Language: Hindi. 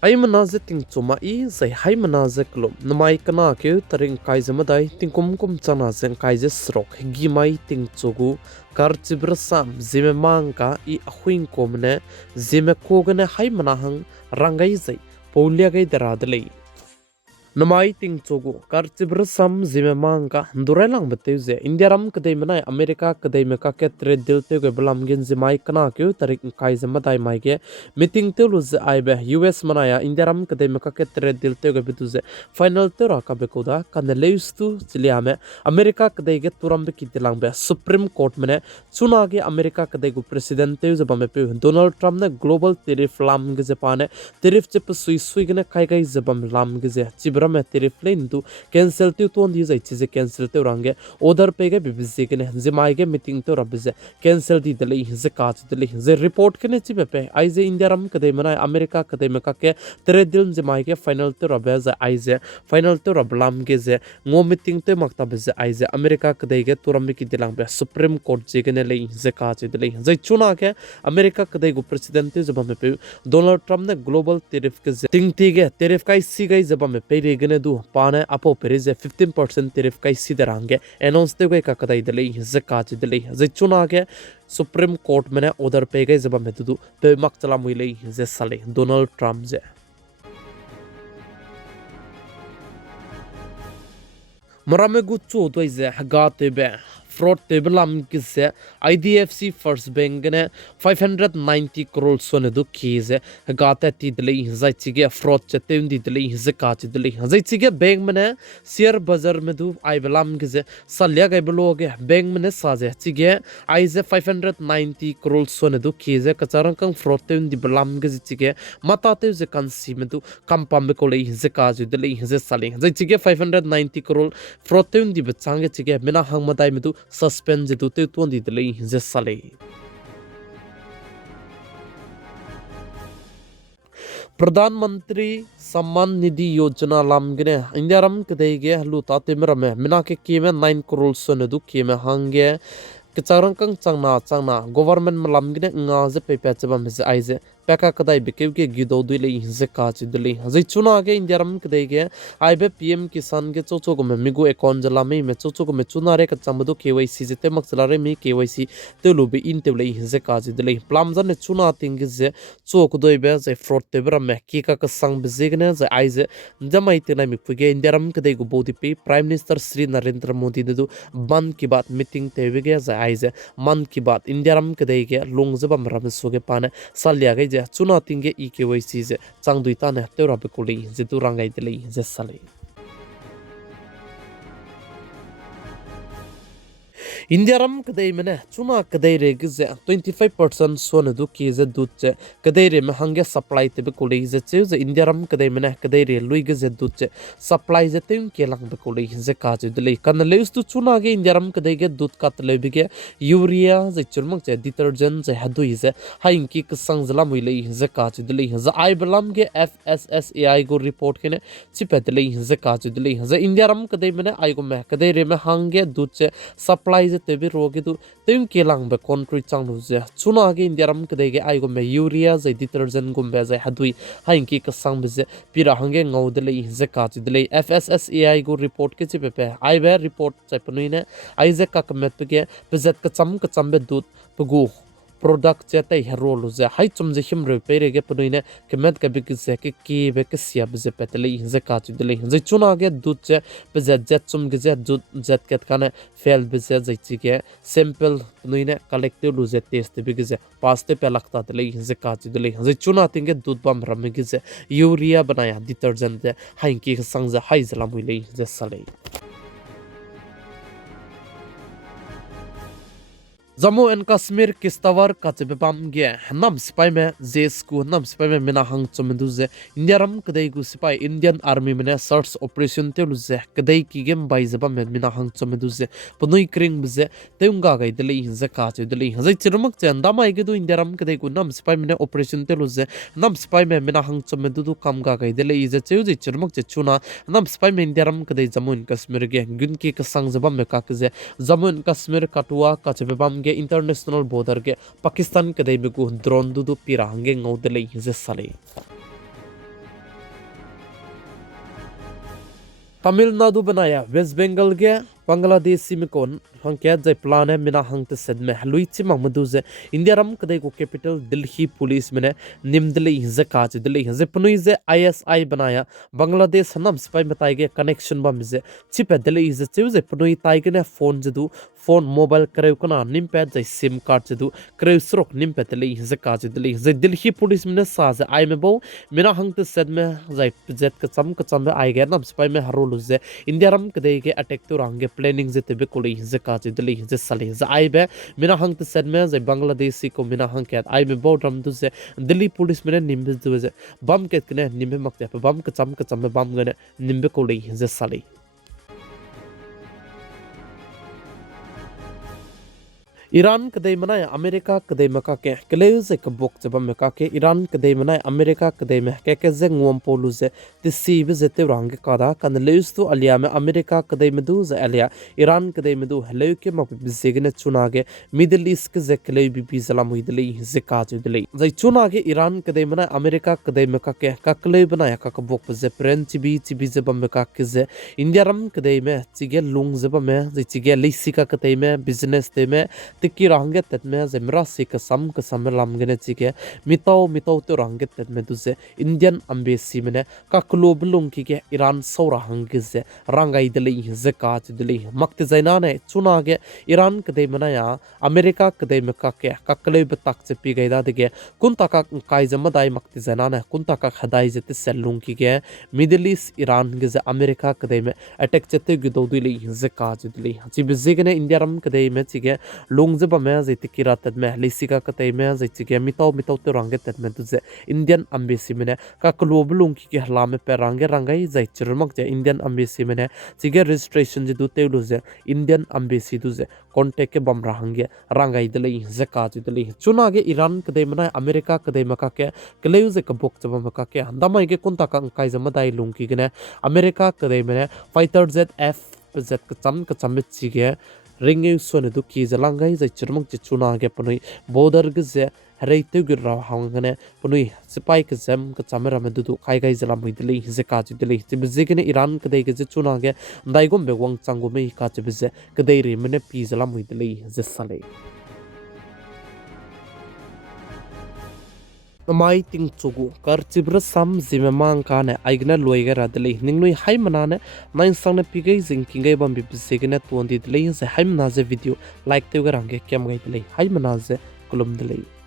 ai manaze ting chuma I zai hai manaze klom namai kana ke taring kai zamadai ting kum chana zeng kai je srok gi mai ting chogu kar chibra sam Zememanka I ahuing komne Zeme kogane hai manahang rangai zai paulia gai daradlei namai ting chogu kar chibra sam Zememanka durelang beteuze indiaram kadai manai America kadai meka ke trade deal te ge blam gen zimai kana ke tarik kai zamadai mai ge meeting te lu ze aibe US manaya indiaram kadai meka ke trade deal te ge betuze final te ra ka bekoda kan leistu chiliame America kadai ge turam be kitilang be Supreme Court mane chuna ge America kadai gu president te ze bame pe Donald Trump ne global tariff lam ge japane tariff chip sui ge ne kai kai zabam lam ge je chibra में तेरे फ्लेन तो कैंसिल तो दी जाए चीज़ें कैंसिल तो रंगे उधर पे के बिबिज़े के ने जिमाई के मीटिंग तो रब से कैंसिल दी दले हिंसे काज दले हिंसे रिपोर्ट के ने चिपे पे आइजे इंडिया रम कदे मना अमेरिका कदे में का के तेरे दिल जिमाई के फाइनल तो रब है आइजे फाइनल तो रब लाम के जे ngो मीटिंग तो मकता बिज़े आइजे अमेरिका कदे के तुरम भी की दिलांग पे सुप्रीम कोर्ट जे के ने ले हिंसे काज दले हिंसे चुना के अमेरिका कदे को प्रेसिडेंट जब हमें पे डोनाल्ड ट्रम्प ने ग्लोबल टेरिफ के तिंग तीगे टेरिफ का इसी गई जब हमें पे gane du pane apo perize 15% tariff kai sidarange announce de kai kakadai dele zakat dele ze chuna ke supreme court mene order pe gai zaba medu pe mak chala muile ze sale Donald Trump je marame gu chu doi ze haga te be fraud table am kisse IDFC First Bank ne 590 crore sone du kize gata ti dele zai chige fraud chete undi dele zaka chi dele zai chige bank mane share bazar me du ai belam kize salya gai bloge bank mane saje chige aize 590 crore sone du kize kacharang kang fraud te undi belam kize chige mata te ze kan si me du kampam be kole zaka chi dele ze sale zai chige 590 crore fraud te undi bechang chige mena hang madai me du suspend je te tuandi dele je sale प्रधानमंत्री सम्मान निधि योजना लामगने इंडियारम कदेगे लुता तेमरमे मिना के केमे 9 करोड़ सोने दु केमे हांगे किचारंग कंग चंगना गवर्नमेंट मलामगने nga जे पेपे चबा मिसे आइजे पैका कदाई बिकेव के गिदो दुले हिंसे काच दुले हजे चुना के इंडियारम कदेगे आइबे पीएम किसान के चोचो को मिगु अकाउंट जला में चोचो को चुना रे कचमदो केवाईसी जेते मक्सला रे मी केवाईसी तेलु बे इन तेले हिंसे काच दुले प्लामजन ने चुना तिंग जे चोक दोइबे जे फ्रॉड तेबरा में की का संग बिजेगने जे आइजे जमाई तेना मी फुगे इंडियारम कदेगु बोदी पे प्राइम मिनिस्टर श्री नरेंद्र मोदी ने दु मन की बात मीटिंग तेवेगे जे आइजे मन की बात इंडियारम कदेगे लोंगजबम रमसोगे पाने सालिया गे चुना तिंगे ई केवाईसी जे चांगदुइता ने तेरा बेकोली जे तु रंगाई दिले जे साले इंडियारम कदई में चुना कदई रे गिजे 25% सोने दु की जे दूध चे कदई रे में हंगे सप्लाई ते बेकोली जे चे जे इंडियारम कदई में कदई रे लुई गिजे दूध चे सप्लाई जे तेम के लंग बेकोली जे काज दिले कन लेउस तु चुना गे इंडियारम कदई गे दूध का तले बिगे यूरिया जे चुरमक जे डिटर्जेंट जे हदुई जे हाइन की कसंग जला मुइले जे काज दिले जे आई बलम गे FSSAI गो रिपोर्ट के ने चिपे दिले जे काज दिले जे इंडियारम कदई में आई गो में कदई रे में हंगे दूध चे सप्लाई तेबे रोगे तो तेम के लांग बे कंट्री चांग जे चुना गे इंडियारम कदेगे आई गो में यूरिया जे डिटर्जेंट गुम बे जे हदुई हाइन की कसंग बे जे पिरा हंगे ngau दले जे काच दले FSSAI गो रिपोर्ट के चिपे पे आई बे रिपोर्ट चपनुई ने आई जे का कमेट के बजट का चम बे दूध पगु प्रोडक्ट चेते हेरोल जे हाई चम जे हिम रे पेरे गे पनुइने कमेट के बिक जे के बे के सिया बे पेतले जे काच दले जे चुना गे दूध जे बे जे चम गे जे दूध जेट के खाने फेल बे जे जे के सैंपल पनुइने कलेक्टिव लु जे टेस्ट बे जे पास्ते पे लगता दले जे काच दले जे चुना तिंगे दूध बम रम गे जे यूरिया बनाया डिटर्जेंट जे हाई की संग जे हाई जला मुइले जे सले जम्मू एंड कश्मीर किस्तवार कचबेबाम गे नम सिपाई में जेस्कू नम सिपाई में मिना हंग चमदुजे इंडियारम कदई गु सिपाई इंडियन आर्मी में सर्च ऑपरेशन ते लुजे कदई की गेम बाइजबा में मिना हंग चमदुजे पनुई क्रिंग बजे तेउंगा गई दले हिंजे काच दले हिंजे चिरमक चंदा माई गे दु इंडियारम कदई गु नम सिपाई में ऑपरेशन ते लुजे नम सिपाई में मिना हंग चमदु कम गा गई दले इजे चेउजे चिरमक चे चुना नम सिपाई में इंडियारम कदई जम्मू एंड कश्मीर गे गुन की कसंग जबा में काकजे जम्मू एंड कश्मीर कटुआ कचबेबाम इंटरनेशनल बॉर्डर के पाकिस्तान कदई में ड्रोन दुदु पिरांगे ngau दले हिजे सले तमिलनाडु बनाया वेस्ट बंगाल के बांग्लादेशी में कौन हम क्या जय प्लान है मिना हंगते सद में लुइची ममदु जे इंडिया रम कदे को कैपिटल दिल्ली पुलिस में निम दिल्ली हिजे काज दिल्ली हिजे पनुई जे ISI बनाया बांग्लादेश नम स्पाई बताए गए कनेक्शन बम जे चिप दिल्ली हिजे चिव जे पनुई ताई के फोन जदु फोन मोबाइल करे कना निम पे जय सिम कार्ड जदु करे स्रोक निम पे दिल्ली हिजे काज दिल्ली हिजे दिल्ली पुलिस में साज आई में बो मिना हंगते सद में जय जेट कचम में आई गए नम स्पाई में हरोल जे इंडिया रम कदे के अटैक तो रंगे प्लानिंग जे तबे कोली हिजे काज दिल्ली हिजे सले जे आई बे मिना हंगते सद में जय बांग्लादेशी को मिना हंग के आई में बो रम दु जे दिल्ली पुलिस में निम्बे दु जे बम के कने निम्बे मकते बम कचम में बम गने निम्बे कोली हिजे सले ईरान कदे मनाए अमेरिका कदे मका के कलेज एक बोक जबम मका के ईरान कदे मनाए अमेरिका कदे में के जे ngom polu जे तिसी बे जते रंग कादा कन लेस तो अलिया में अमेरिका कदे में दु जे अलिया ईरान कदे में दु हेले के मक बिजेगने चुनागे मिडल ईस्ट के जे कले बी बी जला मुइदले जे काज दिले जे चुनागे ईरान कदे मनाए अमेरिका कदे मका के ककले बनाया का बोक जे प्रेन चिबी जबम मका के जे इंडिया रम कदे में चिगे लुंग जबम में जे चिगे लेसिका कदे में बिजनेस ते में तिकी रंगे तत में जे मरासी कसम लामगने चिके मिताओ तो रंगे तत में दुजे इंडियन एम्बेसी में का ग्लोबल की के ईरान सौरा हंगे जे रंगाई दिले जे काज दिले मक्त जैना ने चुना के ईरान कदे मनाया अमेरिका कदे में का के ककले बतक से पी गईदा दिगे कुंता का काई जमदाई मक्त जैना ने कुंता का खदाई जते सेलुंग की के मिडिल ईस्ट ईरान के जे अमेरिका कदे में अटैक जते गुदो दिले जे काज दिले जी बिजिगने इंडिया रम कदे में चिगे जब मैं जैसे कि रात में लिसिका कते में जैसे कि मिताओ तो रंगे तत में तुझे इंडियन एम्बेसी में का ग्लोबल उनकी के हला में पे रंगाई जाय चरमक जे इंडियन एम्बेसी में चिगे रजिस्ट्रेशन जे दुते लुजे इंडियन एम्बेसी तुझे कांटेक्ट के बम रंगाई दले जे काज दले चुना के ईरान कदे मना अमेरिका कदे मका के कलेउ जे कबोक जब मका के दमाई के कुंता का काई जमदाई लुंकी के अमेरिका कदे में फाइटर जेट F कचम चिगे रिंगे सोने दुखी जलांगाई जै चरमक चुना के पनुई बोदर गजे हरेते गिरा हांगने पनुई सिपाई के जम के चमरा में दुदु खाई गई जला मुइदली जे काज दिले जिबजेगने ईरान कदे के चुना के दाइगोम बे वंग चांगो में काज बिजे कदे रे मने पी जला मुइदली जे सले माई तिंग चुगु कर चिब्र सम Zememankanews आइगना लोइगा रादले निंगनुई हाई मनाने नाइन संग पिगई जिंकिंगई बम बिसेगने तोंदी दिले से हाई मनाजे वीडियो लाइक तेगा रंगे केम गई दिले हाई मनाजे कुलुम दिले